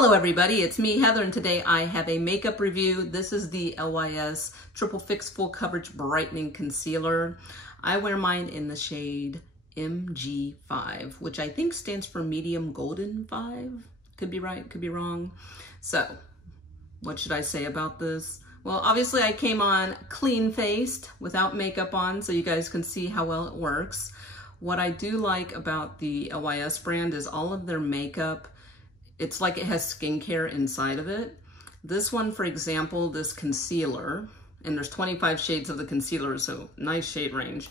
Hello everybody, it's me Heather, and today I have a makeup review. This is the LYS Triple Fix Full Coverage Brightening Concealer. I wear mine in the shade MG5, which I think stands for Medium Golden 5. Could be right, could be wrong. So, what should I say about this? Well, obviously I came on clean-faced without makeup on, so you guys can see how well it works. What I do like about the LYS brand is all of their makeup, it's like it has skincare inside of it. This one, for example, this concealer, and there's 25 shades of the concealer, so nice shade range.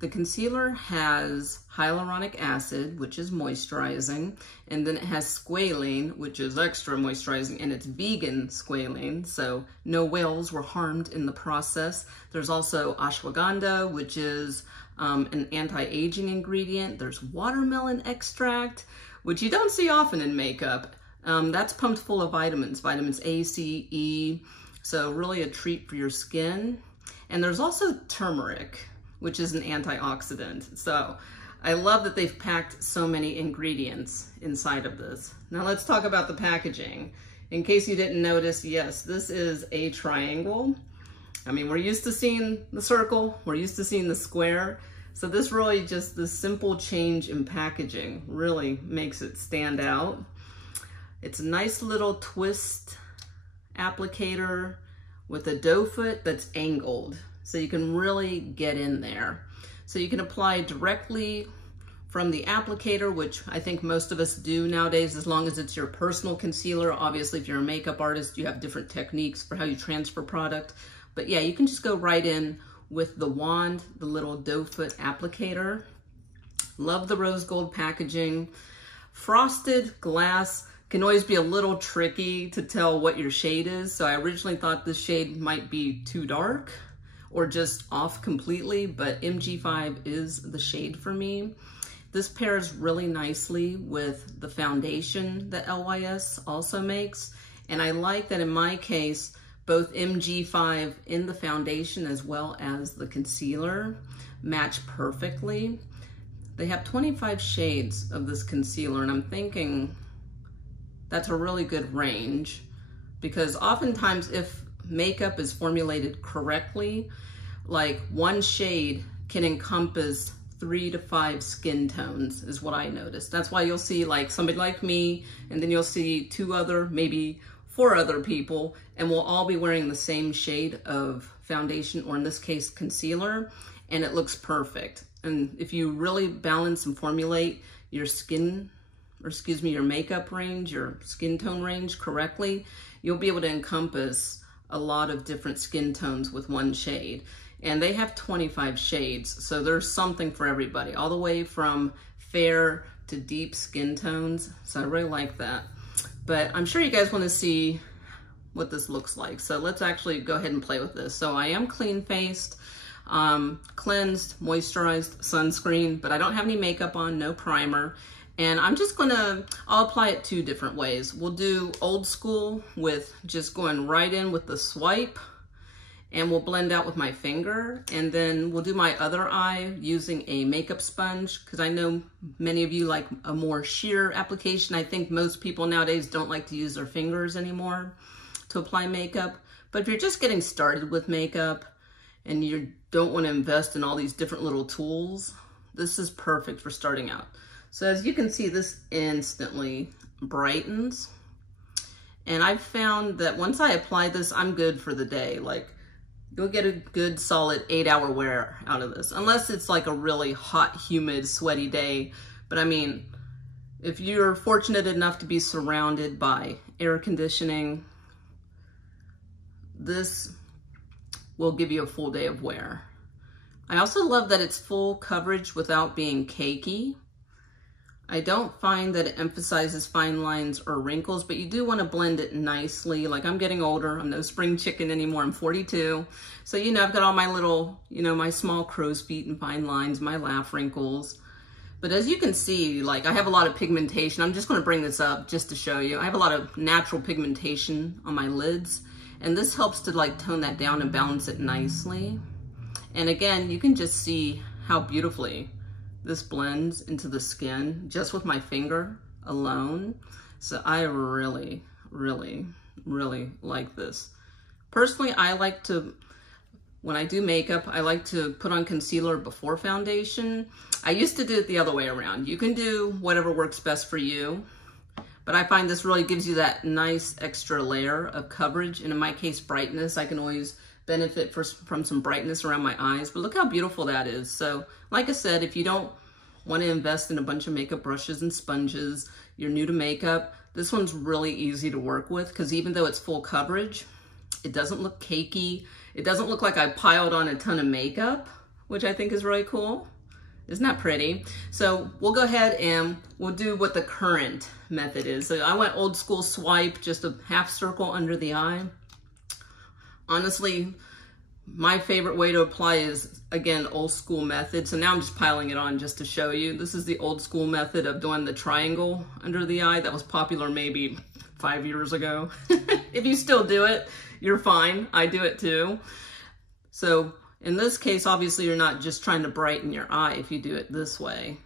The concealer has hyaluronic acid, which is moisturizing, and then it has squalane, which is extra moisturizing, and it's vegan squalane, so no whales were harmed in the process. There's also ashwagandha, which is an anti-aging ingredient. There's watermelon extract, which you don't see often in makeup. That's pumped full of vitamins A, C, E, so really a treat for your skin. And there's also turmeric, which is an antioxidant. So I love that they've packed so many ingredients inside of this. Now let's talk about the packaging. In case you didn't notice, yes, this is a triangle. I mean, we're used to seeing the circle, we're used to seeing the square. So this really just, this simple change in packaging really makes it stand out. It's a nice little twist applicator with a doe foot that's angled, so you can really get in there. So you can apply directly from the applicator, which I think most of us do nowadays, as long as it's your personal concealer. Obviously, if you're a makeup artist, you have different techniques for how you transfer product. But yeah, you can just go right in with the wand, the little doe foot applicator. Love the rose gold packaging. Frosted glass can always be a little tricky to tell what your shade is. So I originally thought this shade might be too dark or just off completely, but MG5 is the shade for me. This pairs really nicely with the foundation that LYS also makes. And I like that in my case, both MG5 in the foundation as well as the concealer match perfectly. They have 25 shades of this concealer, and I'm thinking that's a really good range, because oftentimes if makeup is formulated correctly, like one shade can encompass 3 to 5 skin tones is what I noticed. That's why you'll see like somebody like me, and then you'll see 2 other, maybe 4 other people, and we'll all be wearing the same shade of foundation, or in this case, concealer, and it looks perfect. And if you really balance and formulate your skin, or excuse me, your makeup range, your skin tone range correctly, you'll be able to encompass a lot of different skin tones with one shade. And they have 25 shades, so there's something for everybody, all the way from fair to deep skin tones. So I really like that. But I'm sure you guys want to see what this looks like. So let's actually go ahead and play with this. So I am clean-faced, cleansed, moisturized, sunscreen, but I don't have any makeup on, no primer. And I'm just I'll apply it 2 different ways. We'll do old school with just going right in with the swipe, and we'll blend out with my finger. And then we'll do my other eye using a makeup sponge, because I know many of you like a more sheer application. I think most people nowadays don't like to use their fingers anymore to apply makeup. But if you're just getting started with makeup and you don't want to invest in all these different little tools, this is perfect for starting out. So as you can see, this instantly brightens. And I've found that once I apply this, I'm good for the day. Like, you'll get a good solid 8-hour wear out of this, unless it's like a really hot, humid, sweaty day. But I mean, if you're fortunate enough to be surrounded by air conditioning, this will give you a full day of wear. I also love that it's full coverage without being cakey. I don't find that it emphasizes fine lines or wrinkles, but you do want to blend it nicely. Like, I'm getting older. I'm no spring chicken anymore. I'm 42. So, you know, I've got all my little, you know, my small crow's feet and fine lines, my laugh wrinkles. But as you can see, like, I have a lot of pigmentation. I'm just going to bring this up just to show you. I have a lot of natural pigmentation on my lids, and this helps to like tone that down and balance it nicely. And again, you can just see how beautifully this blends into the skin just with my finger alone. So I really, really, really like this. Personally, I like to, when I do makeup, I like to put on concealer before foundation. I used to do it the other way around. You can do whatever works best for you, but I find this really gives you that nice extra layer of coverage. And in my case, brightness. I can always benefit from some brightness around my eyes, but look how beautiful that is. So like I said, if you don't want to invest in a bunch of makeup brushes and sponges, you're new to makeup, this one's really easy to work with because even though it's full coverage, it doesn't look cakey. It doesn't look like I piled on a ton of makeup, which I think is really cool. Isn't that pretty? So we'll go ahead and we'll do what the current method is. So I went old school swipe, just a half circle under the eye. Honestly, my favorite way to apply is, again, old school method. So now I'm just piling it on just to show you. This is the old school method of doing the triangle under the eye. That was popular maybe 5 years ago. If you still do it, you're fine. I do it too. So in this case, obviously you're not just trying to brighten your eye if you do it this way.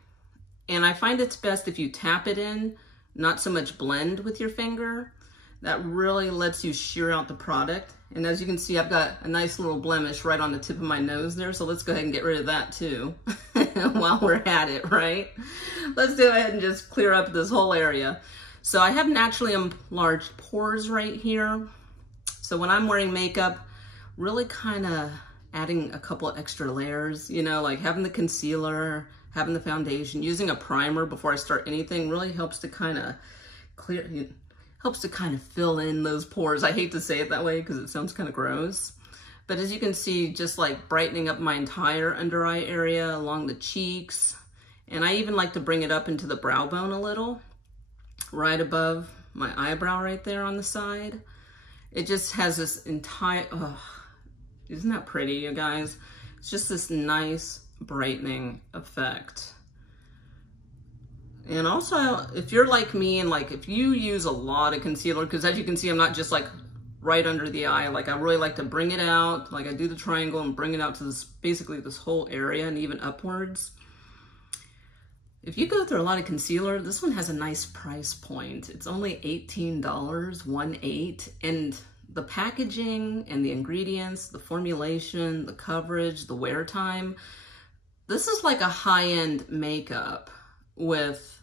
And I find it's best if you tap it in, not so much blend with your finger. That really lets you shear out the product. And as you can see, I've got a nice little blemish right on the tip of my nose there. So let's go ahead and get rid of that too while we're at it, right? Let's go ahead and just clear up this whole area. So I have naturally enlarged pores right here. So when I'm wearing makeup, really kind of adding a couple of extra layers, you know, like having the concealer, having the foundation, using a primer before I start anything really helps to kind of fill in those pores. I hate to say it that way because it sounds kind of gross. But as you can see, just like brightening up my entire under eye area along the cheeks. And I even like to bring it up into the brow bone a little, right above my eyebrow right there on the side. It just has this entire, isn't that pretty, you guys? It's just this nice brightening effect. And also, if you're like me and like if you use a lot of concealer, because as you can see, I'm not just like right under the eye. Like I really like to bring it out, like I do the triangle and bring it out to this, basically this whole area and even upwards. If you go through a lot of concealer, this one has a nice price point. It's only $18, 1.8, and the packaging and the ingredients, the formulation, the coverage, the wear time, this is like a high-end makeup with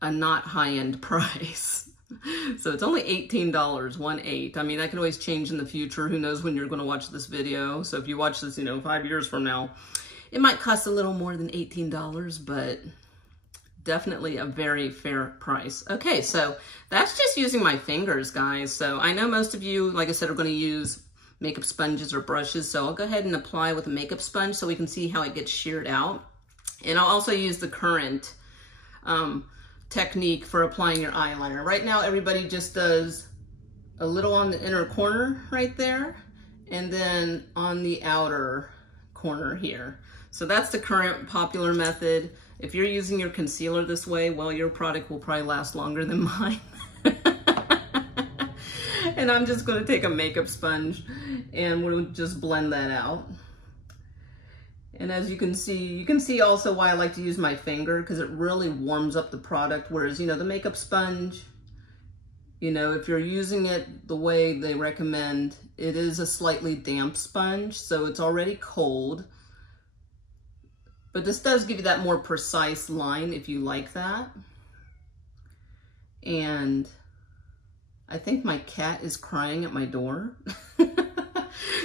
a not high-end price. So it's only $18, 1.8. I mean, that can always change in the future. Who knows when you're going to watch this video. So if you watch this, 5 years from now, it might cost a little more than $18, but definitely a very fair price. Okay, so that's just using my fingers, guys. So I know most of you, like I said, are going to use makeup sponges or brushes. So I'll go ahead and apply with a makeup sponge so we can see how it gets sheared out. And I'll also use the current technique for applying your eyeliner. Right now, everybody just does a little on the inner corner right there, and then on the outer corner here. So that's the current popular method. If you're using your concealer this way, well, your product will probably last longer than mine. And I'm just going to take a makeup sponge and we'll just blend that out. And as you can see also why I like to use my finger, because it really warms up the product. Whereas, the makeup sponge, if you're using it the way they recommend, it is a slightly damp sponge, so it's already cold. But this does give you that more precise line if you like that. And I think my cat is crying at my door.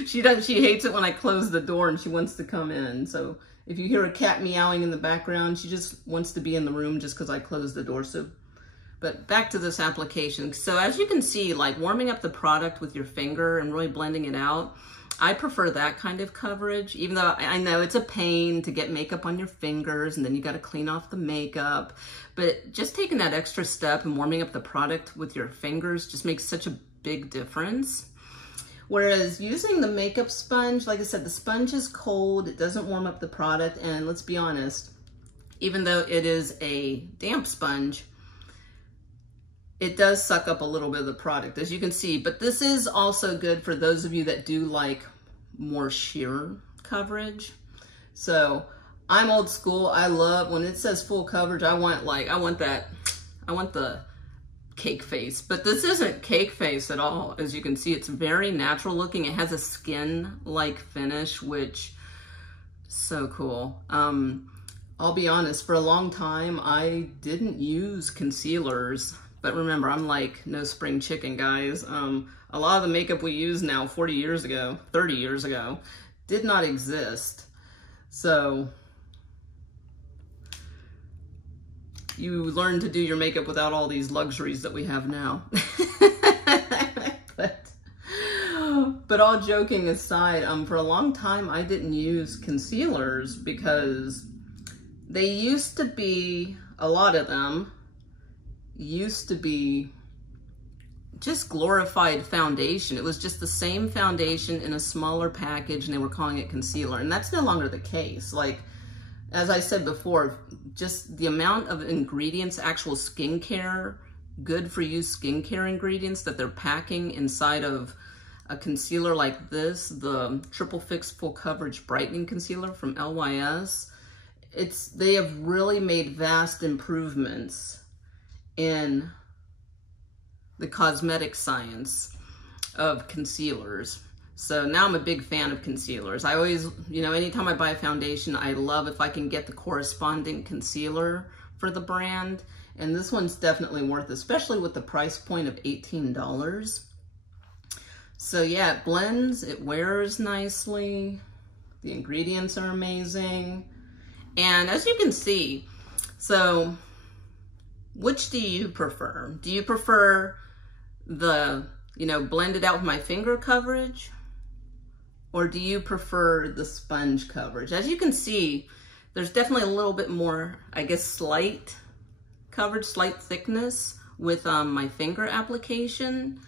She hates it when I close the door and she wants to come in. So if you hear a cat meowing in the background, she just wants to be in the room just because I closed the door. So, but back to this application. So as you can see, like warming up the product with your finger and really blending it out, I prefer that kind of coverage, even though I know it's a pain to get makeup on your fingers and then you got to clean off the makeup. But just taking that extra step and warming up the product with your fingers just makes such a big difference. Whereas using the makeup sponge, like I said, the sponge is cold, it doesn't warm up the product, and let's be honest, even though it is a damp sponge, it does suck up a little bit of the product, as you can see. But this is also good for those of you that do like more sheer coverage. So I'm old school. I love when it says full coverage. I want the cake face, but this isn't cake face at all. As you can see, it's very natural looking. It has a skin-like finish, which so cool. I'll be honest, for a long time, I didn't use concealers, but remember, I'm like no spring chicken, guys. A lot of the makeup we use now 40 years ago, 30 years ago, did not exist. So you learn to do your makeup without all these luxuries that we have now. But all joking aside, for a long time I didn't use concealers because they used to be, a lot of them used to be just glorified foundation. It was just the same foundation in a smaller package and they were calling it concealer, and that's no longer the case. Like, as I said before, just the amount of ingredients, actual skincare, good for you skincare ingredients that they're packing inside of a concealer like this, the Triple Fix Full Coverage Brightening Concealer from LYS, they have really made vast improvements in the cosmetic science of concealers. So now I'm a big fan of concealers. I always, anytime I buy a foundation, I love if I can get the corresponding concealer for the brand. And this one's definitely worth it, especially with the price point of $18. So yeah, it blends, it wears nicely. The ingredients are amazing. And as you can see, so which do you prefer? Do you prefer the, blend it out with my finger coverage? Or do you prefer the sponge coverage? As you can see, there's definitely a little bit more, I guess, slight coverage, slight thickness with my finger application.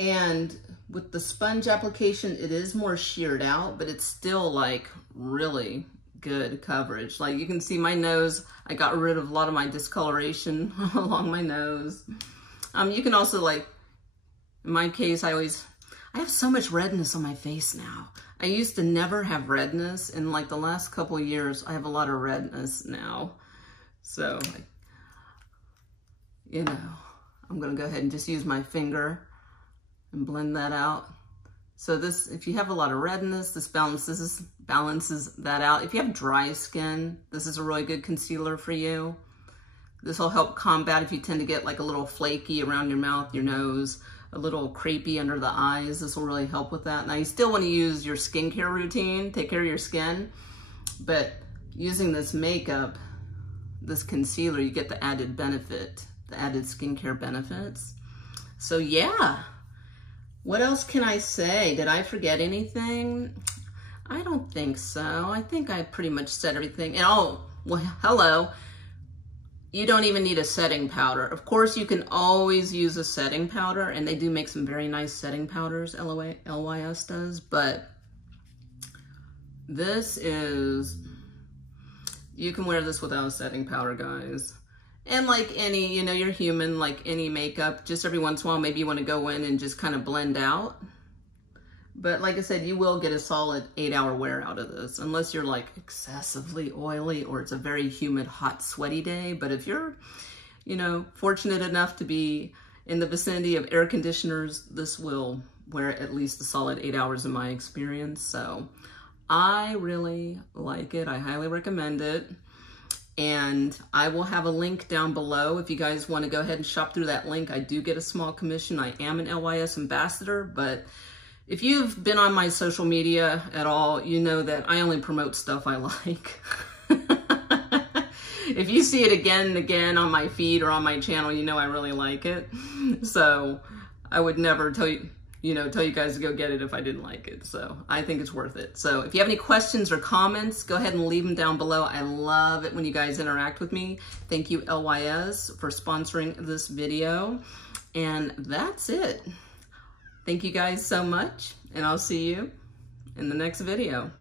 And with the sponge application, it is more sheared out, but it's still like really good coverage. Like you can see my nose, I got rid of a lot of my discoloration along my nose. You can also, like, in my case, I have so much redness on my face now. I used to never have redness, and like the last couple of years, I have a lot of redness now. So, I'm gonna go ahead and just use my finger and blend that out. So this, if you have a lot of redness, this balances that out. If you have dry skin, this is a really good concealer for you. This will help combat if you tend to get like a little flaky around your mouth, your nose, a little crepey under the eyes. This will really help with that. Now you still want to use your skincare routine, take care of your skin, but using this makeup, this concealer, you get the added benefit, the added skincare benefits. So yeah, what else can I say? Did I forget anything? I don't think so. I think I pretty much said everything. And oh, well, hello. You don't even need a setting powder. Of course, you can always use a setting powder, and they do make some very nice setting powders, LYS does, but this is, you can wear this without a setting powder, guys. And like any, you're human, like any makeup, just every once in a while, maybe you want to go in and just kind of blend out. But like I said, you will get a solid 8-hour wear out of this, unless you're like excessively oily or it's a very humid, hot, sweaty day. But if you're, fortunate enough to be in the vicinity of air conditioners, this will wear at least a solid 8 hours in my experience. So I really like it. I highly recommend it. And I will have a link down below if you guys want to go ahead and shop through that link. I do get a small commission. I am an LYS ambassador, but if you've been on my social media at all, you know that I only promote stuff I like. If you see it again and again on my feed or on my channel, you know I really like it. So I would never tell you guys to go get it if I didn't like it. So I think it's worth it. So if you have any questions or comments, go ahead and leave them down below. I love it when you guys interact with me. Thank you, LYS, for sponsoring this video. And that's it. Thank you guys so much, and I'll see you in the next video.